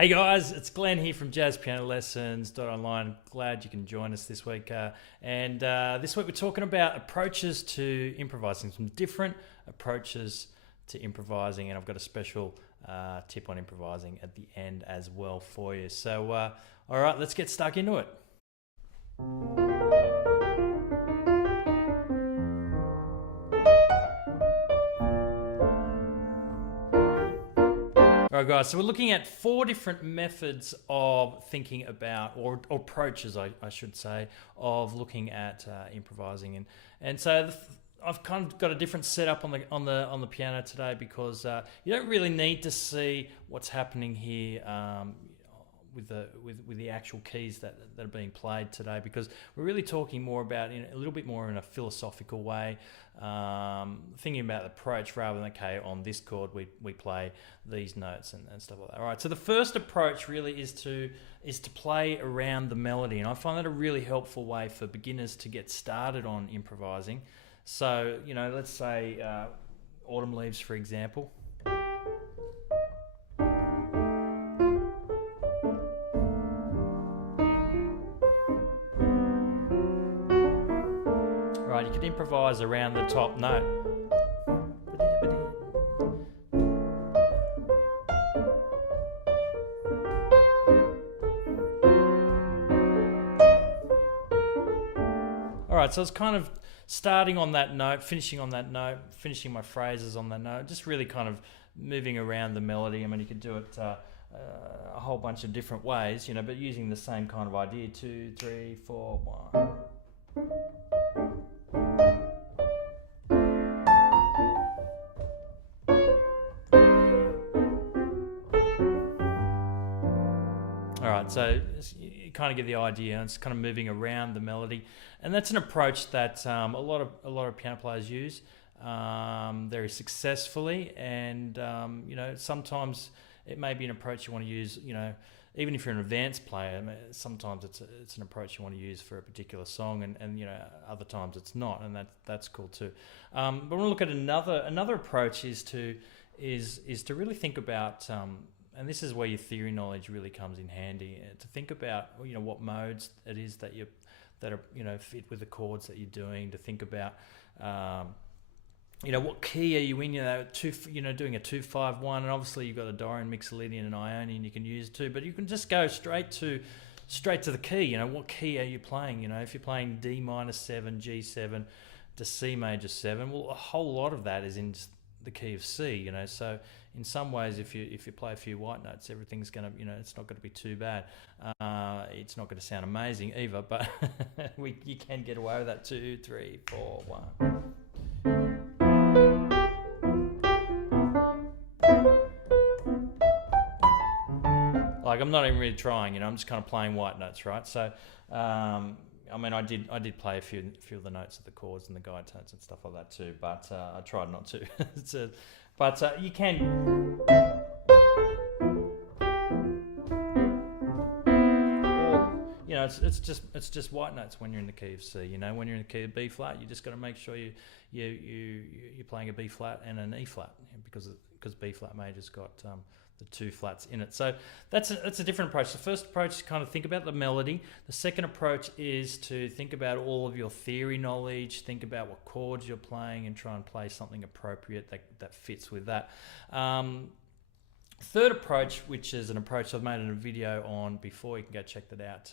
Hey guys, it's Glenn here from jazzpianolessons.online. Glad you can join us this week. This week we're talking about approaches to improvising, some different approaches to improvising, and I've got a special tip on improvising at the end as well for you. So, all right, let's get stuck into it. All right, guys, so we're looking at 4 different methods of thinking about, or approaches, I should say, of looking at improvising. And so I've kind of got a different setup on the piano today because you don't really need to see what's happening here with the actual keys that are being played today, because we're really talking more about a little bit more in a philosophical way, thinking about the approach rather than, okay, on this chord we play these notes and stuff like that. All right, so the first approach really is to play around the melody, and I find that a really helpful way for beginners to get started on improvising. So, let's say Autumn Leaves, for example. Right, you can improvise around the top note. All right, so it's kind of starting on that note, finishing on that note, finishing my phrases on that note, just really kind of moving around the melody. I mean, you could do it a whole bunch of different ways, but using the same kind of idea. 2, 3, 4, 1. All right, so you kind of get the idea, and it's kind of moving around the melody, and that's an approach that a lot of piano players use very successfully. And sometimes it may be an approach you want to use. Even if you're an advanced player, sometimes it's an approach you want to use for a particular song, and other times it's not, and that's cool too. But we'll look at another approach is to really think about. And this is where your theory knowledge really comes in handy, to think about what modes it is that are fit with the chords that you're doing. To think about what key are you in? Doing a 2-5-1, and obviously you've got a Dorian, Mixolydian, and Ionian you can use too. But you can just go straight to the key. What key are you playing? If you're playing D minor 7, G7 to C major 7, well, a whole lot of that is in the key of C. So in some ways, if you play a few white notes, everything's gonna, it's not going to be too bad. It's not going to sound amazing either, but you can get away with that. 2, 3, 4, 1. Like, I'm not even really trying, I'm just kind of playing white notes, right? So, I did play a few of the notes of the chords and the guide tones and stuff like that too, but I tried not to. But you can. It's just white notes when you're in the key of C. When you're in the key of B flat, you just got to make sure you're playing a B flat and an E flat, because B flat major's got the 2 flats in it. So that's a different approach. The first approach is kind of think about the melody. The second approach is to think about all of your theory knowledge, think about what chords you're playing, and try and play something appropriate that fits with that. Third approach, which is an approach I've made in a video on before, you can go check that out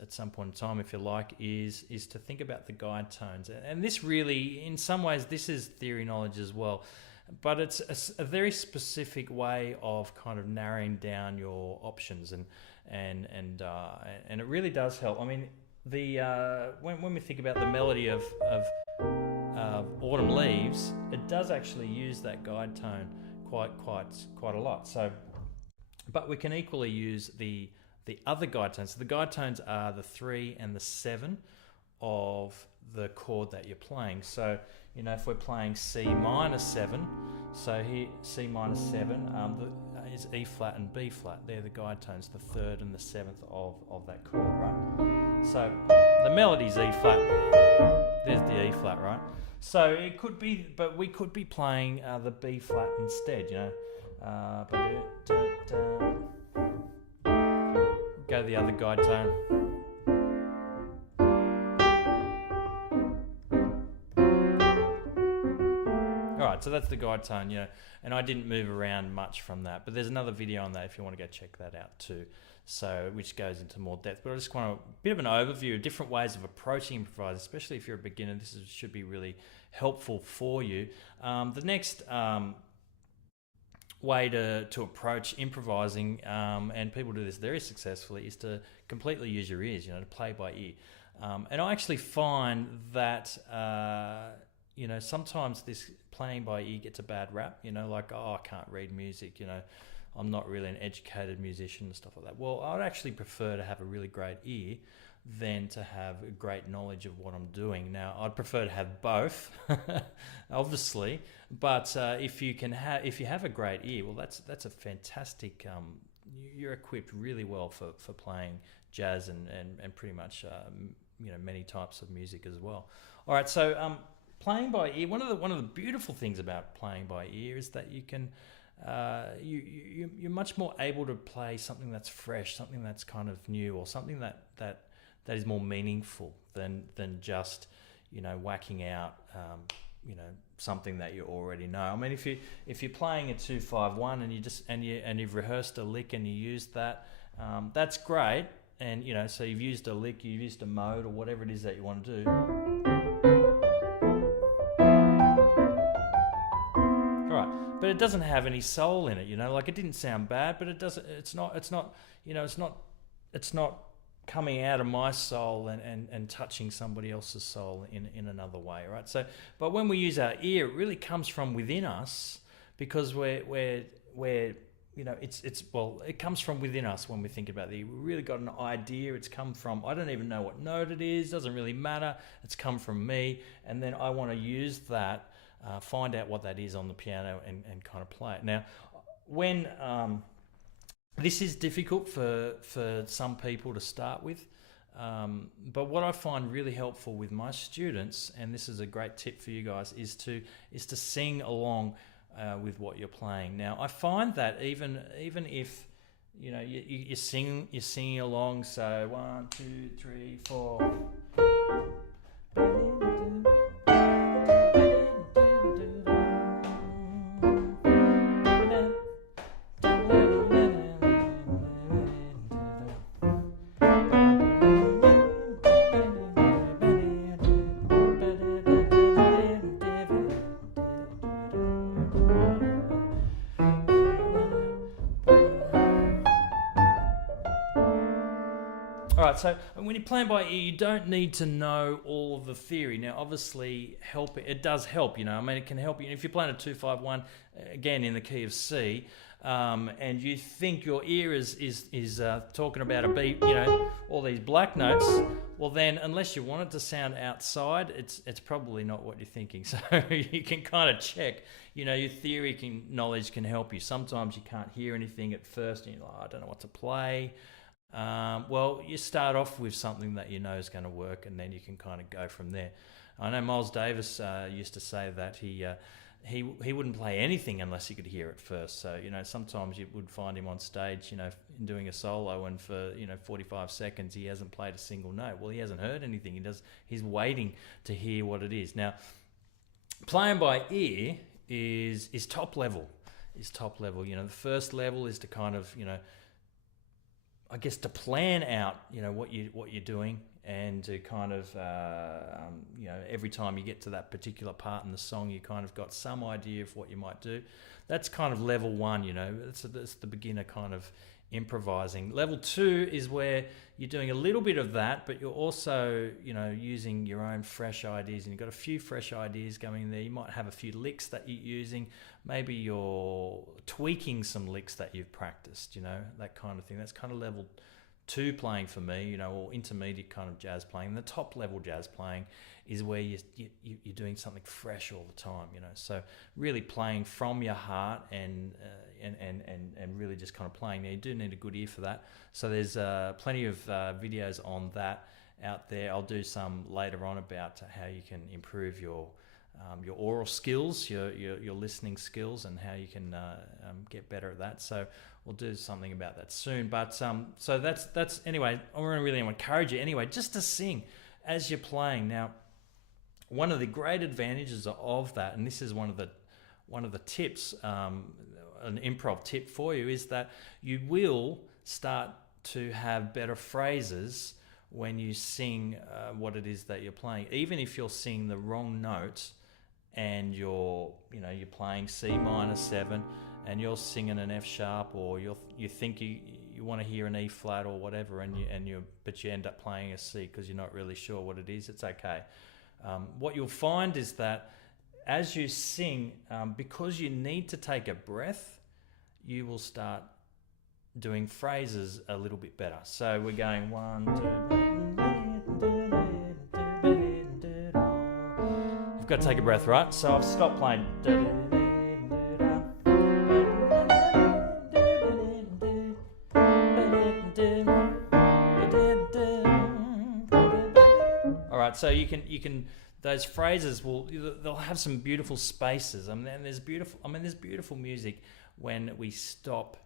at some point in time if you like, is to think about the guide tones. And this really, in some ways, this is theory knowledge as well. But it's a very specific way of kind of narrowing down your options, and it really does help. I mean, when we think about the melody of Autumn Leaves, it does actually use that guide tone quite a lot. So, but we can equally use the other guide tones. So the guide tones are the 3 and the 7 of the chord that you're playing. So, if we're playing C minor 7, so here C minor 7 is E flat and B flat. They're the guide tones, the 3rd and the 7th of that chord, right? So the melody's E flat. There's the E flat, right? So it could be, but we could be playing the B flat instead, the other guide tone. Alright, so that's the guide tone, you know, and I didn't move around much from that, but there's another video on that if you want to go check that out too, so which goes into more depth. But I just want a bit of an overview of different ways of approaching improvising, especially if you're a beginner. Should be really helpful for you. The next way to approach improvising, and people do this very successfully, is to completely use your ears, you know, to play by ear. And I actually find that you know, sometimes this playing by ear gets a bad rap, you know, like, oh, I can't read music, you know, I'm not really an educated musician and stuff like that. Well, I'd actually prefer to have a really great ear than to have a great knowledge of what I'm doing. Now, I'd prefer to have both, obviously, but if you have a great ear, well, that's a fantastic, you're equipped really well for playing jazz and pretty much, you know, many types of music as well. All right, so playing by ear, one of the beautiful things about playing by ear is that you can you're much more able to play something that's fresh, something that's kind of new, or something that is more meaningful than just, you know, whacking out you know, something that you already know. I mean, if you're playing a 2-5-1 and you've rehearsed a lick and you used that, that's great. And you know, so you've used a lick, you've used a mode, or whatever it is that you want to do. But it doesn't have any soul in it, you know. Like, it didn't sound bad, but it doesn't. It's not. You know, it's not coming out of my soul and touching somebody else's soul in another way, right? So, but when we use our ear, it really comes from within us, because we're you know, it comes from within us when we think about the ear. We really got an idea. It's come from, I don't even know what note it is. Doesn't really matter. It's come from me, and then I want to use that. Find out what that is on the piano and kind of play it. Now, when this is difficult for some people to start with, but what I find really helpful with my students, and this is a great tip for you guys, is to sing along with what you're playing. Now, I find that even if, you know, you're singing along, so 1, 2, 3, 4. Alright, so when you're playing by ear, you don't need to know all of the theory. Now, obviously, it does help, you know. I mean, it can help you. If you're playing a 2-5-1, again, in the key of C, and you think your ear is talking about a beat, you know, all these black notes, well then, unless you want it to sound outside, it's probably not what you're thinking. So you can kind of check, you know, your theory knowledge can help you. Sometimes you can't hear anything at first, and you're like, I don't know what to play. Well, you start off with something that you know is going to work, and then you can kind of go from there. I know Miles Davis used to say that he wouldn't play anything unless he could hear it first. So, you know, sometimes you would find him on stage, you know, doing a solo, and for, you know, 45 seconds he hasn't played a single note. Well, he hasn't heard anything. He's waiting to hear what it is. Now, playing by ear is top level. You know, the first level is to kind of, you know, I guess, to plan out, you know, what you're doing, and to kind of, you know, every time you get to that particular part in the song, you kind of got some idea of what you might do. That's kind of level 1, you know. That's the beginner kind of improvising. Level 2 is where you're doing a little bit of that, but you're also, you know, using your own fresh ideas, and you've got a few fresh ideas going in there. You might have a few licks that you're using. Maybe you're tweaking some licks that you've practiced, you know, that kind of thing. That's kind of level 2 playing for me, you know, or intermediate kind of jazz playing. And the top level jazz playing is where you're doing something fresh all the time, you know. So really playing from your heart and really just kind of playing. Now, you do need a good ear for that. So there's plenty of videos on that out there. I'll do some later on about how you can improve your your oral skills, your listening skills, and how you can get better at that. So we'll do something about that soon. But so that's anyway. I really want to encourage you anyway, just to sing as you're playing. Now, one of the great advantages of that, and this is one of the tips, an improv tip for you, is that you will start to have better phrases when you sing what it is that you're playing, even if you're singing the wrong note and you're playing C minor 7 and you're singing an F sharp, or you think you want to hear an E flat or whatever, but you end up playing a C because you're not really sure what it is. It's okay. What you'll find is that as you sing, because you need to take a breath, you will start doing phrases a little bit better. So we're going 1, 2. You've got to take a breath, right? So I've stopped playing. All right, so you can those phrases they'll have some beautiful spaces. And there's beautiful music when we stop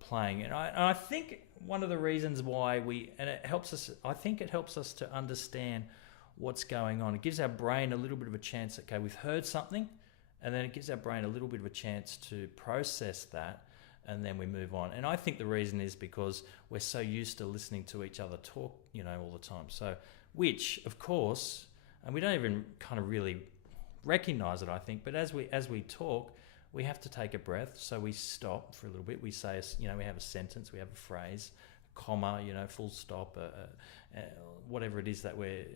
playing. And I think one of the reasons why it helps us to understand what's going on. It gives our brain a little bit of a chance. Okay, we've heard something, and then it gives our brain a little bit of a chance to process that, and then we move on. And I think the reason is because we're so used to listening to each other talk, all the time. So, which of course, and we don't even kind of really recognize it, I think. But as we talk, we have to take a breath. So we stop for a little bit. We say, we have a sentence, we have a phrase, a comma, full stop, whatever it is that we're,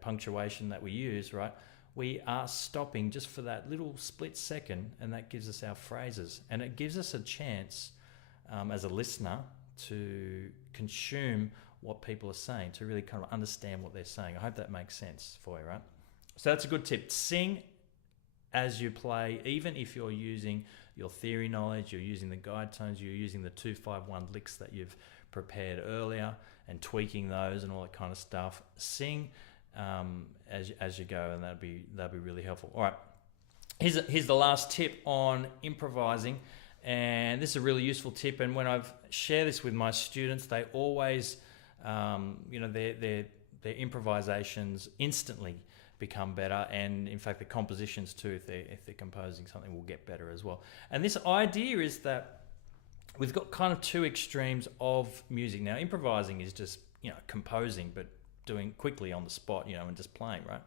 punctuation that we use, right? We are stopping just for that little split second, and that gives us our phrases. And it gives us a chance as a listener to consume what people are saying, to really kind of understand what they're saying. I hope that makes sense for you, right? So that's a good tip. Sing as you play, even if you're using your theory knowledge, you're using the guide tones, you're using the 2-5-1 licks that you've prepared earlier and tweaking those and all that kind of stuff. Sing as you go, and that'd be really helpful. All right, here's the last tip on improvising, and this is a really useful tip. And when I've shared this with my students, they always, their improvisations instantly become better, and in fact the compositions too, if they're composing something, will get better as well. And this idea is that we've got kind of two extremes of music. Now, improvising is just composing, but doing quickly on the spot, and just playing, right?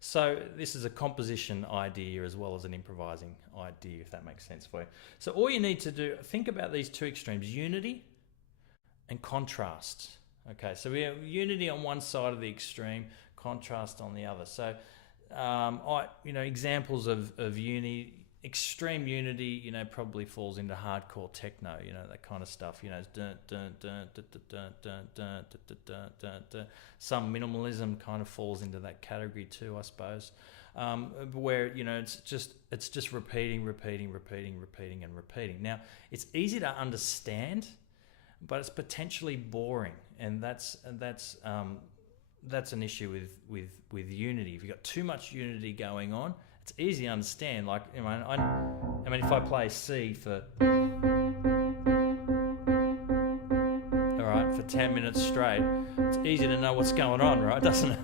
So this is a composition idea as well as an improvising idea, if that makes sense for you. So all you need to do, think about these two extremes: unity and contrast. Okay, so we have unity on one side of the extreme, contrast on the other. So, examples of unity, extreme unity, probably falls into hardcore techno, that kind of stuff. Some minimalism kind of falls into that category too, I suppose. Where it's just repeating. Now, it's easy to understand, but it's potentially boring, and that's an issue with unity. If you've got too much unity going on, it's easy to understand. Like, if I play C for 10 minutes straight, it's easy to know what's going on, right? Doesn't it?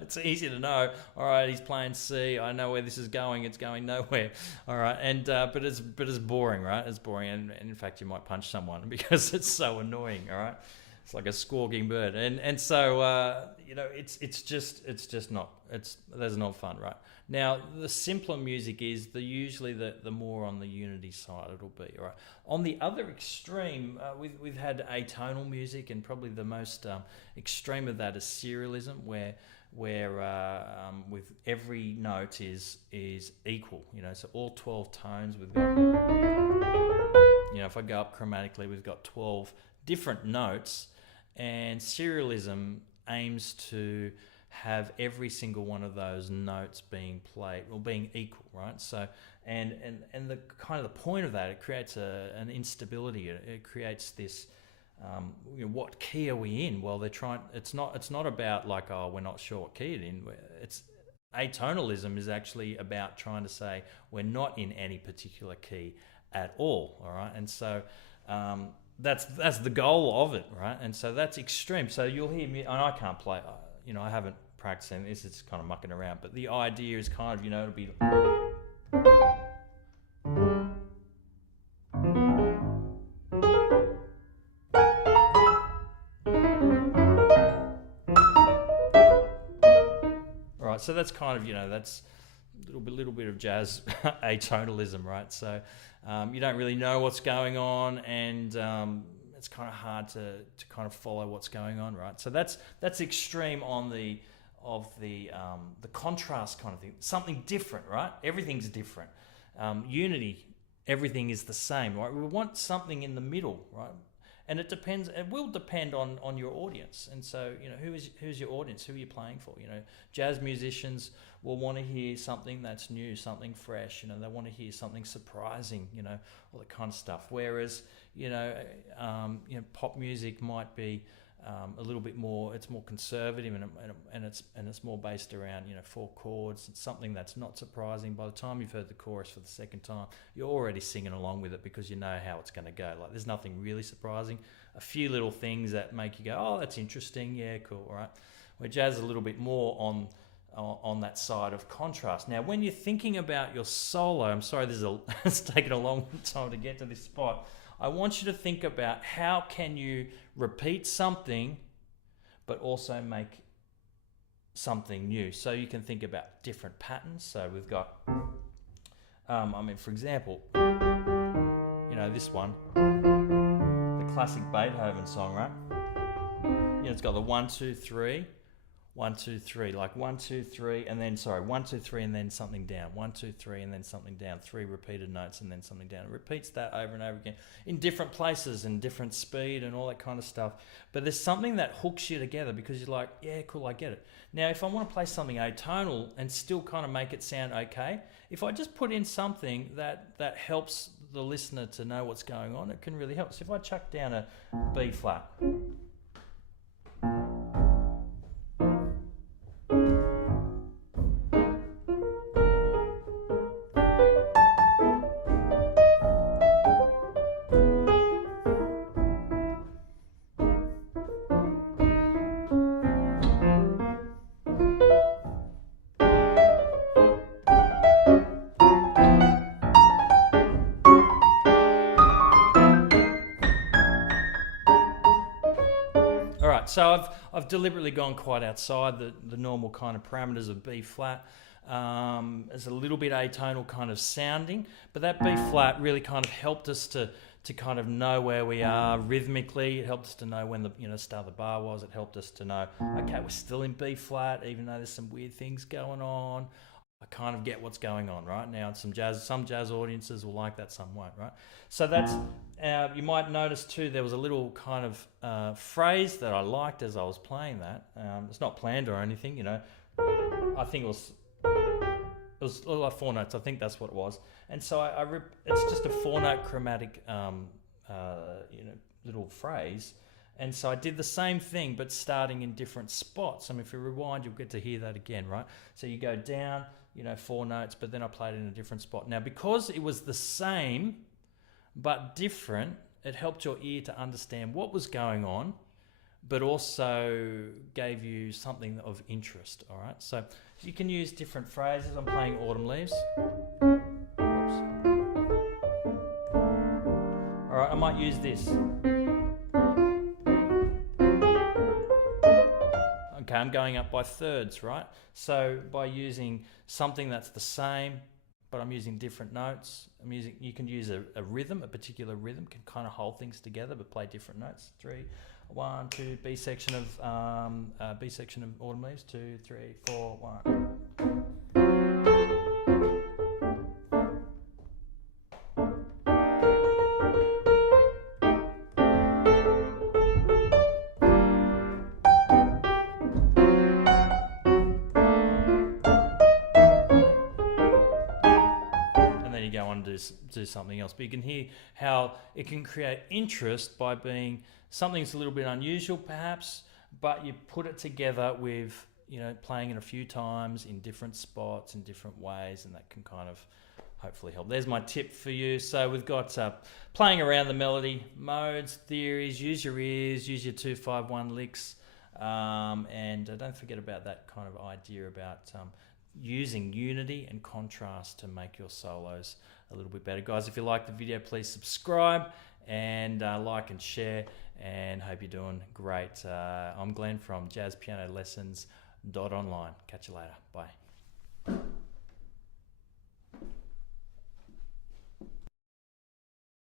It's easy to know. All right, he's playing C. I know where this is going. It's going nowhere. All right, and but it's boring, right? It's boring, and in fact, you might punch someone because it's so annoying. All right. It's like a squawking bird, and so that's not fun, right? Now, the simpler music is usually the more on the unity side it'll be, all right? On the other extreme, we've had atonal music, and probably the most extreme of that is serialism, where with every note is equal, so all 12 tones we've got, if I go up chromatically, we've got 12 different notes, and serialism aims to have every single one of those notes being played or being equal, right? So, and the kind of the point of that, it creates an instability. It creates this, what key are we in? Well, they're trying. It's not about like, oh, we're not sure what key it in. atonalism is actually about trying to say we're not in any particular key at all right? And so that's the goal of it, right? And so that's extreme. So you'll hear me, and I can't play, I haven't practiced any this, it's kind of mucking around, but the idea is kind of, it'll be right. So that's kind of, that's a little bit of jazz atonalism, right? So you don't really know what's going on, and it's kind of hard to kind of follow what's going on, right? So that's extreme on the contrast kind of thing. Something different, right? Everything's different. Unity, everything is the same, right? We want something in the middle, right? And it depends. It will depend on your audience. And so, who's your audience? Who are you playing for? Jazz musicians will want to hear something that's new, something fresh. They want to hear something surprising. All that kind of stuff. Whereas, pop music might be a little bit more. It's more conservative, and it's more based around 4 chords. It's something that's not surprising. By the time you've heard the chorus for the second time, you're already singing along with it because you know how it's going to go. Like, there's nothing really surprising. A few little things that make you go, oh, that's interesting. Yeah, cool. All right. Where jazz is a little bit more on that side of contrast. Now, when you're thinking about your solo, I'm sorry, it's taken a long time to get to this spot. I want you to think about how can you repeat something but also make something new. So you can think about different patterns. So we've got, for example, this one, the classic Beethoven song, right? It's got the 1, 2, 3, 1, 2, 3, like 1, 2, 3, and then 1, 2, 3, and then something down. 1, 2, 3, and then something down. 3 repeated notes and then something down. It repeats that over and over again in different places and different speed and all that kind of stuff. But there's something that hooks you together because you're like, yeah, cool, I get it. Now, if I want to play something atonal and still kind of make it sound okay, if I just put in something that helps the listener to know what's going on, it can really help. So if I chuck down a B flat. So I've deliberately gone quite outside the normal kind of parameters of B flat. It's a little bit atonal kind of sounding, but that B flat really kind of helped us to kind of know where we are rhythmically. It helped us to know when the start of the bar was. It helped us to know, okay, we're still in B flat, even though there's some weird things going on. I kind of get what's going on, right? Now, some jazz audiences will like that, some won't, right? So that's, you might notice too, there was a little kind of phrase that I liked as I was playing that. It's not planned or anything, I think it was like 4 notes. I think that's what it was. And so it's just a 4-note chromatic, little phrase. And so I did the same thing, but starting in different spots. If you rewind, you'll get to hear that again, right? So you go down, 4 notes, but then I played it in a different spot. Now, because it was the same but different, it helped your ear to understand what was going on, but also gave you something of interest, all right? So you can use different phrases. I'm playing Autumn Leaves. Oops. All right, I might use this. Okay, I'm going up by thirds, right? So by using something that's the same, but I'm using different notes. You can use a rhythm, a particular rhythm can kind of hold things together, but play different notes. 3, 1, 2, B section of Autumn Leaves. 2, 3, 4, 1. Do something else, but you can hear how it can create interest by being something that's a little bit unusual perhaps, but you put it together with playing it a few times in different spots, in different ways, and that can kind of hopefully help. There's my tip for you. So we've got playing around the melody, modes, theories, use your ears, use your 2-5-1 licks, and don't forget about that kind of idea about using unity and contrast to make your solos a little bit better. Guys, if you like the video, please subscribe and like and share, and hope you're doing great. I'm Glenn from jazzpianolessons.online. Catch you later. Bye.